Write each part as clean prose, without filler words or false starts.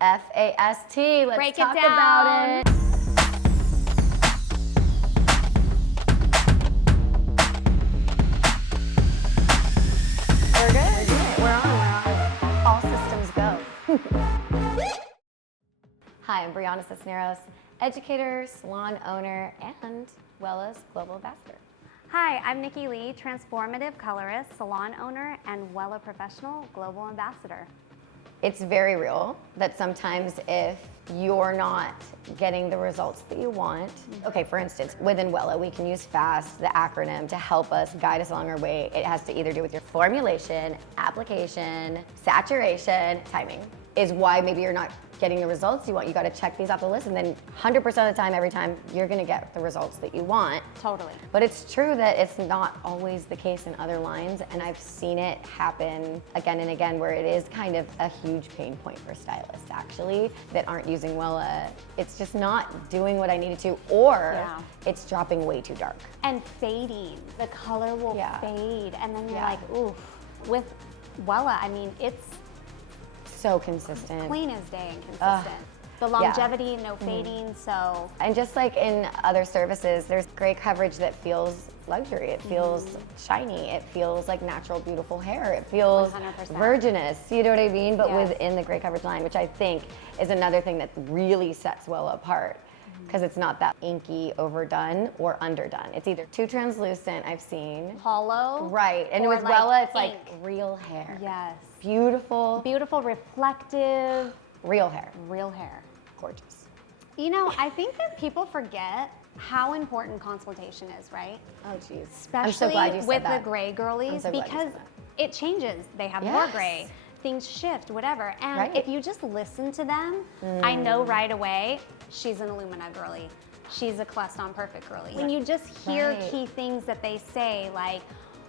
F-A-S-T. Let's Break it talk down. about it. We're good. We're on. All systems go. Hi, I'm Brianna Cisneros, educator, salon owner, and Wella's Global Ambassador. Hi, I'm Nikki Lee, transformative colorist, salon owner, and Wella Professional Global Ambassador. It's very real that sometimes if you're not getting the results that you want, okay, for instance, within Wella, we can use FAST, the acronym, to help us guide us along our way. It has to either do with your formulation, application, saturation, timing, is why maybe you're not getting the results you want. You gotta check these off the list, and then 100% of the time, every time, you're gonna get the results that you want. Totally. But it's true that it's not always the case in other lines, and I've seen it happen again and again where it is kind of a huge pain point for stylists, actually, that aren't using Wella. It's just not doing what I needed to, or it's dropping way too dark. And fading. The color will fade, and then you're like, oof. With Wella, I mean, it's so consistent. Clean as day and consistent. The longevity, no fading, so. And just like in other services, there's gray coverage that feels luxury. It feels shiny. It feels like natural, beautiful hair. It feels 100%. virginous, you know what I mean? But within the gray coverage line, which I think is another thing that really sets Wella apart. Because it's not that inky, overdone, or underdone. It's either too translucent, I've seen. Hollow. Right, and or with Wella, it's ink. like real hair. Yes. Beautiful. Beautiful, reflective. Real hair. Real hair. Gorgeous. You know, I think that people forget how important consultation is, right? Oh, geez. Especially I'm so glad you said with that. the gray girlies, I'm so glad you because said it changes. They have more gray. Things shift, whatever. And if you just listen to them, I know right away, she's an Illumina girly. She's a Celeste on Perfect girly. When you just hear key things that they say, like,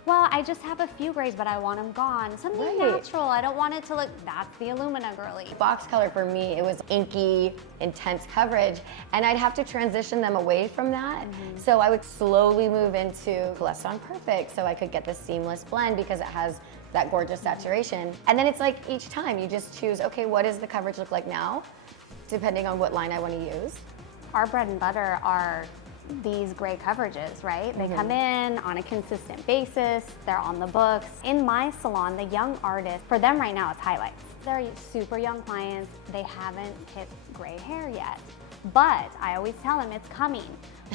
well, I just have a few grays, but I want them gone. Something natural. I don't want it to look, that's the Illumina girly. Box color for me, it was inky, intense coverage, and I'd have to transition them away from that. So I would slowly move into Celeste on Perfect so I could get the seamless blend because it has that gorgeous saturation. And then it's like each time you just choose, okay, what does the coverage look like now? Depending on what line I want to use. Our bread and butter are these gray coverages, right? They come in on a consistent basis, they're on the books. In my salon, the young artists, for them right now, it's highlights. They're super young clients, they haven't hit gray hair yet. But I always tell them it's coming.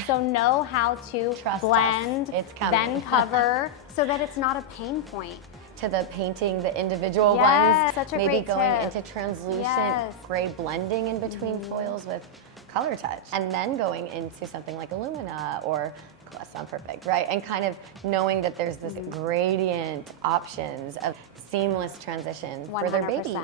So know how to blend, then cover, so that it's not a pain point. To the painting, the individual ones, such a maybe great going tip. into translucent gray blending in between foils with color touch, and then going into something like Illumina or Celeste on Perfect, right? And kind of knowing that there's this gradient options of seamless transition for their babies.